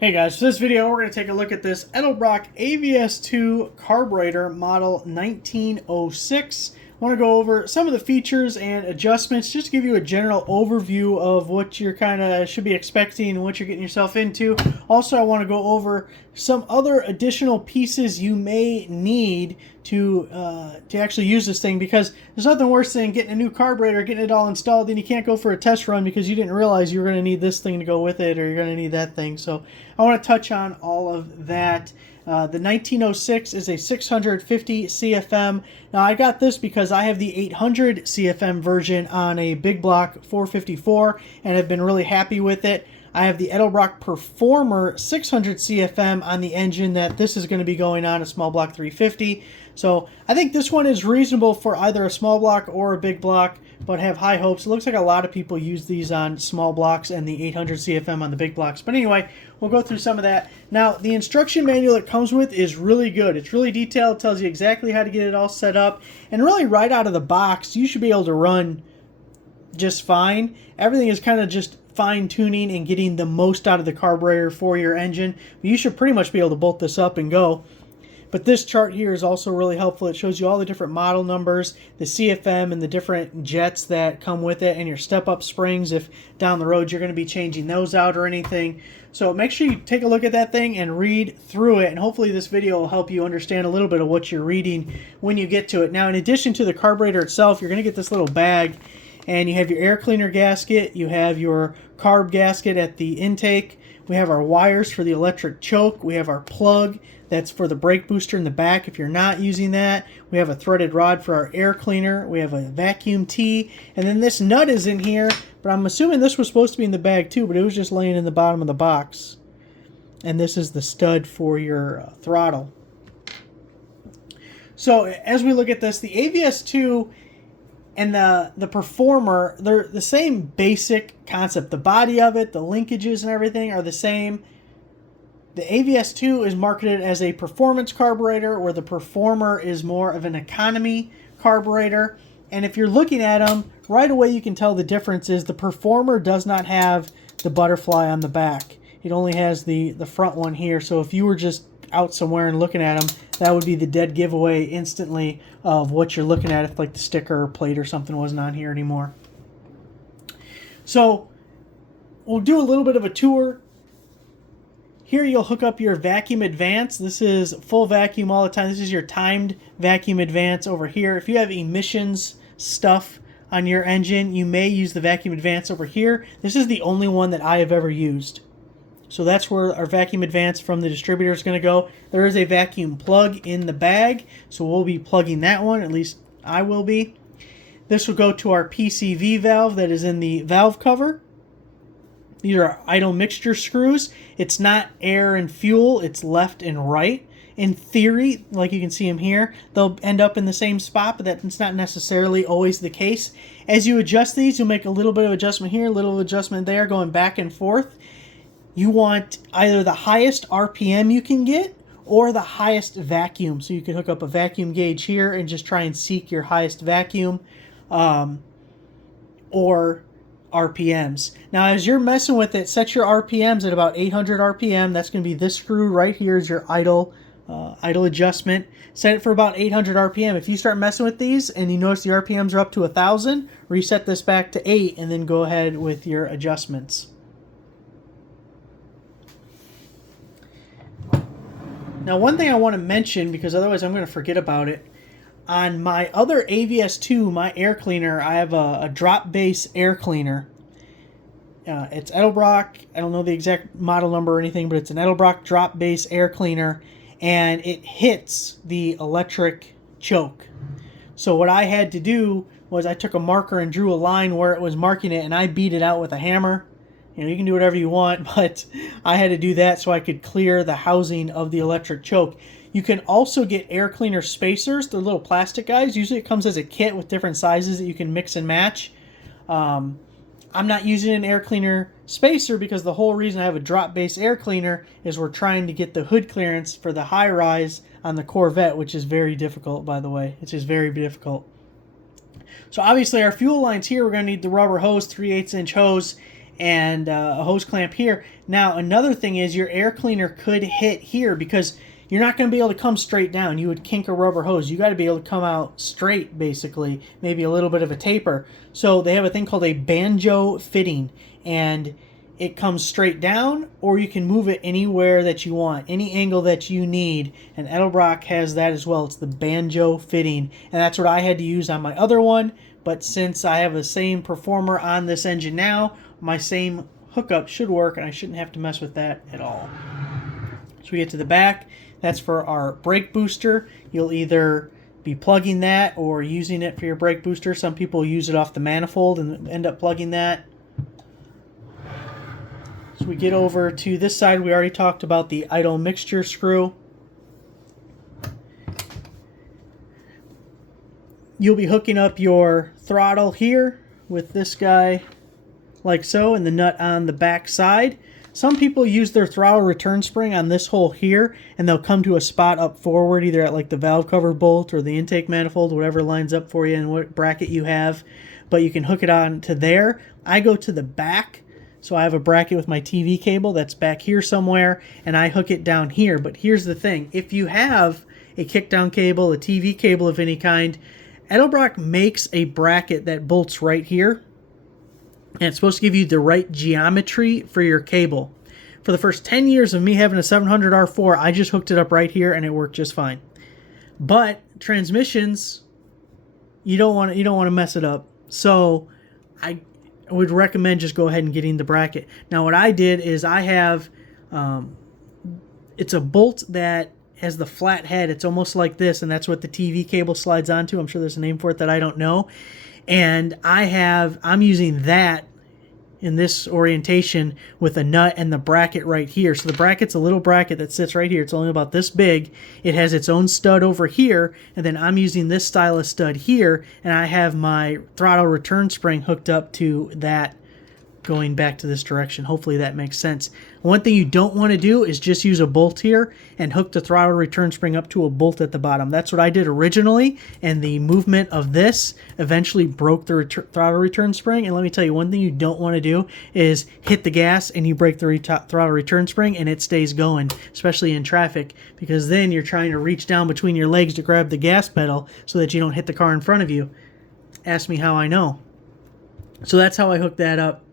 Hey guys, for this video we're going to take a look at this Edelbrock AVS2 carburetor model 1906. I want to go over some of the features and adjustments, just to give you a general overview of what you're kind of should be expecting and what you're getting yourself into. Also, I want to go over some other additional pieces you may need to actually use this thing, because there's nothing worse than getting a new carburetor, getting it all installed, then you can't go for a test run because you didn't realize you were going to need this thing to go with it, or you're going to need that thing. So I want to touch on all of that. The 1906 is a 650 CFM. Now I got this because I have the 800 CFM version on a big block 454 and have been really happy with it. I have the Edelbrock Performer 600 CFM on the engine that this is going to be going on a small block 350. So I think this one is reasonable for either a small block or a big block, but have high hopes. It looks like a lot of people use these on small blocks and the 800 CFM on the big blocks. But anyway, we'll go through some of that. Now, the instruction manual it comes with is really good. It's really detailed. It tells you exactly how to get it all set up. And really, right out of the box, you should be able to run just fine. Everything is kind of just fine-tuning and getting the most out of the carburetor for your engine. But you should pretty much be able to bolt this up and go. But this chart here is also really helpful. It shows you all the different model numbers, the CFM, and the different jets that come with it, and your step-up springs if down the road you're going to be changing those out or anything. So make sure you take a look at that thing and read through it, and hopefully this video will help you understand a little bit of what you're reading when you get to it. Now, in addition to the carburetor itself, you're going to get this little bag, and you have your air cleaner gasket, you have your carb gasket at the intake, we have our wires for the electric choke, we have our plug that's for the brake booster in the back if you're not using that. We have a threaded rod for our air cleaner. We have a vacuum tee. And then this nut is in here, but I'm assuming this was supposed to be in the bag too, but it was just laying in the bottom of the box. And this is the stud for your throttle. So as we look at this, the AVS2 and the Performer, they're the same basic concept. The body of it, the linkages and everything are the same. The AVS2 is marketed as a performance carburetor, where the Performer is more of an economy carburetor. And if you're looking at them, right away you can tell the difference is the Performer does not have the butterfly on the back. It only has the front one here. So if you were just out somewhere and looking at them, that would be the dead giveaway instantly of what you're looking at if like the sticker or plate or something wasn't on here anymore. So we'll do a little bit of a tour. Here you'll hook up your vacuum advance. This is full vacuum all the time. This is your timed vacuum advance over here. If you have emissions stuff on your engine, you may use the vacuum advance over here. This is the only one that I have ever used. So that's where our vacuum advance from the distributor is going to go. There is a vacuum plug in the bag, so we'll be plugging that one, at least I will be. This will go to our PCV valve that is in the valve cover. These are idle mixture screws. It's not air and fuel, it's left and right. In theory, like you can see them here, they'll end up in the same spot, but that's not necessarily always the case. As you adjust these, you'll make a little bit of adjustment here, a little adjustment there, going back and forth. You want either the highest RPM you can get or the highest vacuum. So you can hook up a vacuum gauge here and just try and seek your highest vacuum or RPMs. Now, as you're messing with it, set your RPMs at about 800 RPM. That's going to be this screw right here is your idle adjustment. Set it for about 800 RPM. If you start messing with these and you notice the RPMs are up to 1,000, reset this back to 8 and then go ahead with your adjustments. Now, one thing I want to mention, because otherwise I'm going to forget about it, on my other AVS2, my air cleaner, I have a drop base air cleaner. It's Edelbrock. I don't know the exact model number or anything, but it's an Edelbrock drop base air cleaner, and it hits the electric choke. So what I had to do was I took a marker and drew a line where it was marking it, and I beat it out with a hammer. You know, you can do whatever you want, but I had to do that so I could clear the housing of the electric choke. You can also get air cleaner spacers. They're little plastic guys. Usually it comes as a kit with different sizes that you can mix and match. I'm not using an air cleaner spacer because the whole reason I have a drop base air cleaner is we're trying to get the hood clearance for the high rise on the Corvette, which is very difficult, by the way. It's just very difficult. So obviously our fuel lines here, we're going to need the rubber hose, 3/8 inch hose, and a hose clamp here. Now, another thing is your air cleaner could hit here because you're not going to be able to come straight down. You would kink a rubber hose. You got to be able to come out straight, basically, maybe a little bit of a taper. So they have a thing called a banjo fitting, and it comes straight down, or you can move it anywhere that you want, any angle that you need, and Edelbrock has that as well. It's the banjo fitting, and that's what I had to use on my other one, but since I have the same performer on this engine now, my same hookup should work, and I shouldn't have to mess with that at all. So we get to the back. That's for our brake booster. You'll either be plugging that or using it for your brake booster. Some people use it off the manifold and end up plugging that. So we get over to this side. We already talked about the idle mixture screw. You'll be hooking up your throttle here with this guy like so, and the nut on the back side. Some people use their throttle return spring on this hole here, and they'll come to a spot up forward, either at like the valve cover bolt or the intake manifold, whatever lines up for you and what bracket you have. But you can hook it on to there. I go to the back, so I have a bracket with my TV cable that's back here somewhere, and I hook it down here. But here's the thing. If you have a kickdown cable, a TV cable of any kind, Edelbrock makes a bracket that bolts right here. And it's supposed to give you the right geometry for your cable. For the first 10 years of me having a 700 R4, I just hooked it up right here and it worked just fine. But transmissions, you don't want to mess it up. So I would recommend just go ahead and getting the bracket. Now what I did is I have, it's a bolt that has the flat head. It's almost like this, and that's what the TV cable slides onto. I'm sure there's a name for it that I don't know. And I'm using that in this orientation with a nut and the bracket right here. So the bracket's a little bracket that sits right here. It's only about this big. It has its own stud over here, and then I'm using this style of stud here, and I have my throttle return spring hooked up to that going back to this direction. Hopefully that makes sense. One thing you don't want to do is just use a bolt here and hook the throttle return spring up to a bolt at the bottom. That's what I did originally, and the movement of this eventually broke the throttle return spring. And let me tell you, one thing you don't want to do is hit the gas and you break the throttle return spring and it stays going, especially in traffic, because then you're trying to reach down between your legs to grab the gas pedal so that you don't hit the car in front of you. Ask me how I know. So that's how I hooked that up.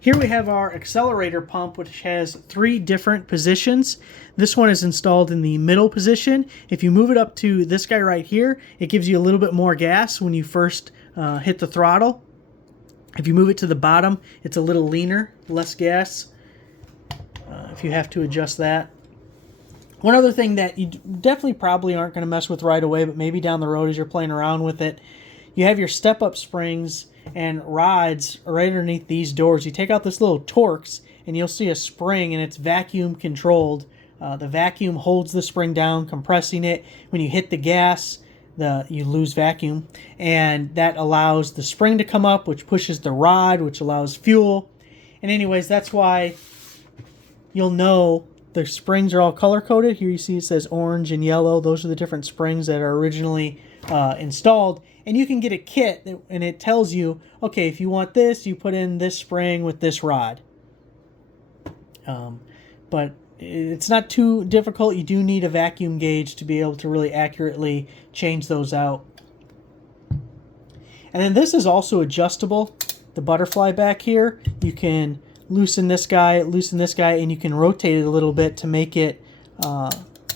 Here we have our accelerator pump, which has 3 different positions. This one is installed in the middle position. If you move it up to this guy right here, it gives you a little bit more gas when you first hit the throttle. If you move it to the bottom, it's a little leaner, less gas, if you have to adjust that. One other thing that you definitely probably aren't going to mess with right away, but maybe down the road as you're playing around with it, you have your step-up springs and rods right underneath these doors. You take out this little Torx and you'll see a spring, and it's vacuum controlled. The vacuum holds the spring down, compressing it. When you hit the gas, you lose vacuum, and that allows the spring to come up, which pushes the rod, which allows fuel. And anyways, that's why you'll know the springs are all color-coded. Here you see it says orange and yellow. Those are the different springs that are originally installed. And you can get a kit, and it tells you, okay, if you want this, you put in this spring with this rod. But it's not too difficult. You do need a vacuum gauge to be able to really accurately change those out. And then this is also adjustable. The butterfly back here, you can loosen this guy, and you can rotate it a little bit to make it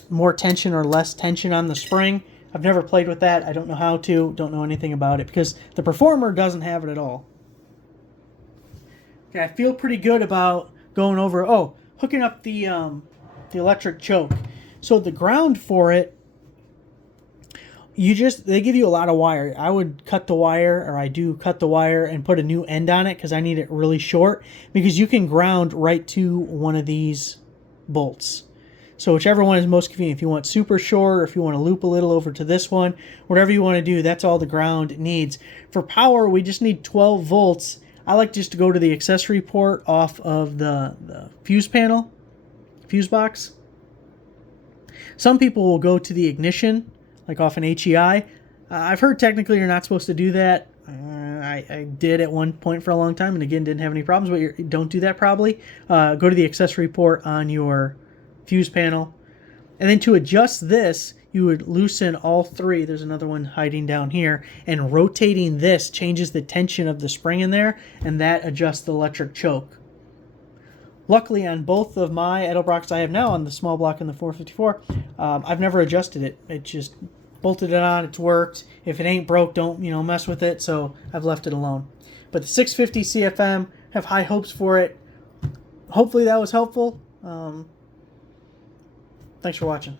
more tension or less tension on the spring. I've never played with that. I don't know how to, don't know anything about it, because the Performer doesn't have it at all. Okay, I feel pretty good about going over, hooking up the electric choke. So the ground for it, they give you a lot of wire. I would cut the wire, or I do cut the wire and put a new end on it because I need it really short, because you can ground right to one of these bolts. So whichever one is most convenient. If you want super short, or if you want to loop a little over to this one, whatever you want to do, that's all the ground needs. For power, we just need 12 volts. I like just to go to the accessory port off of the fuse panel, fuse box. Some people will go to the ignition, like off an HEI. I've heard technically you're not supposed to do that. I did at one point for a long time, and again, didn't have any problems, but don't do that probably. Go to the accessory port on your fuse panel. And then to adjust this, you would loosen all three. There's another one hiding down here. And rotating this changes the tension of the spring in there, and that adjusts the electric choke. Luckily, on both of my Edelbrocks I have now, on the small block and the 454, I've never adjusted it. It just bolted it on. It's worked. If it ain't broke, don't mess with it. So I've left it alone. But the 650 CFM, have high hopes for it. Hopefully that was helpful. Thanks for watching.